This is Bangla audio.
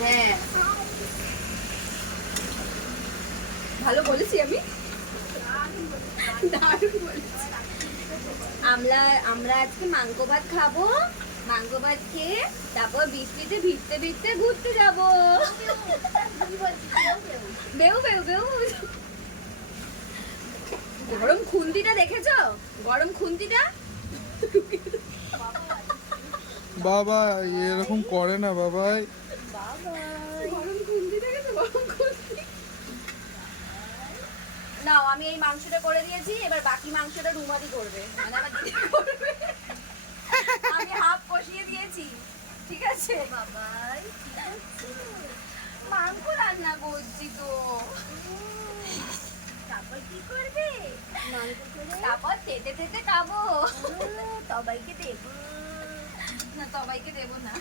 হ্যাঁ ভালো বলেছি আমি, দারুণ বলেছি। আমরা আমরা আজকে মাংস ভাত খাবো, মাংস ভাত খেয়ে তারপর বৃষ্টিতে ভিজতে ভিজতে ঘুরতে যাবো। বেউ বেউ বেউ। গরম খুন্তিটা দেখেছো? গরম খুন্তিটা বাবা এরকম করে না বাবাই। গরম খুন্তি দেখেছো? গরম খুন্তি। নাও আমি এই মাংসটা করে দিয়েছি, এবার বাকি মাংসটা রুমাদি করবে, মানে আমার দিদি করবে। আমি হাফ কষিয়ে দিয়েছি, ঠিক আছে বাবাই। মাংস রান্না করছি তো, তারপর কি করবে? মাংস করে তারপর তেতে তেতে খাবো। সবাইকে দেবো না, সবাইকে দেবো না।